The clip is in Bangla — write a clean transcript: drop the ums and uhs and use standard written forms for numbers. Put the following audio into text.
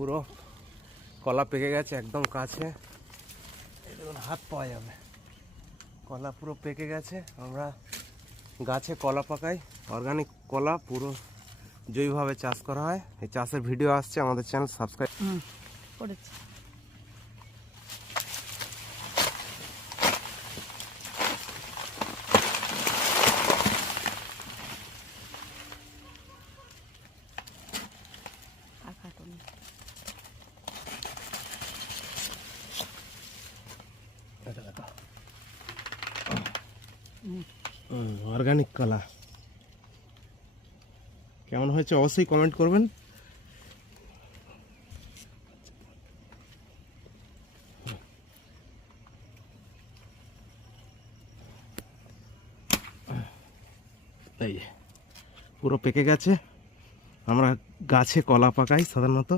পুরো কলা পেকে গেছে একদম কাছে, দেখুন হাত পাওয়া যাবে। কলা পুরো পেকে গেছে। আমরা গাছে কলা পাকাই, অর্গানিক কলা, পুরো জৈবভাবে চাষ করা হয়। এই চাষের ভিডিও আসছে, আমাদের চ্যানেল সাবস্ক্রাইব করেছি। অর্গানিক কলা কেমন হয়েছে অবশ্যই কমেন্ট করবেন। এই পুরো পেকে গেছে। আমরা গাছে কলা পাকাই সাধারণত।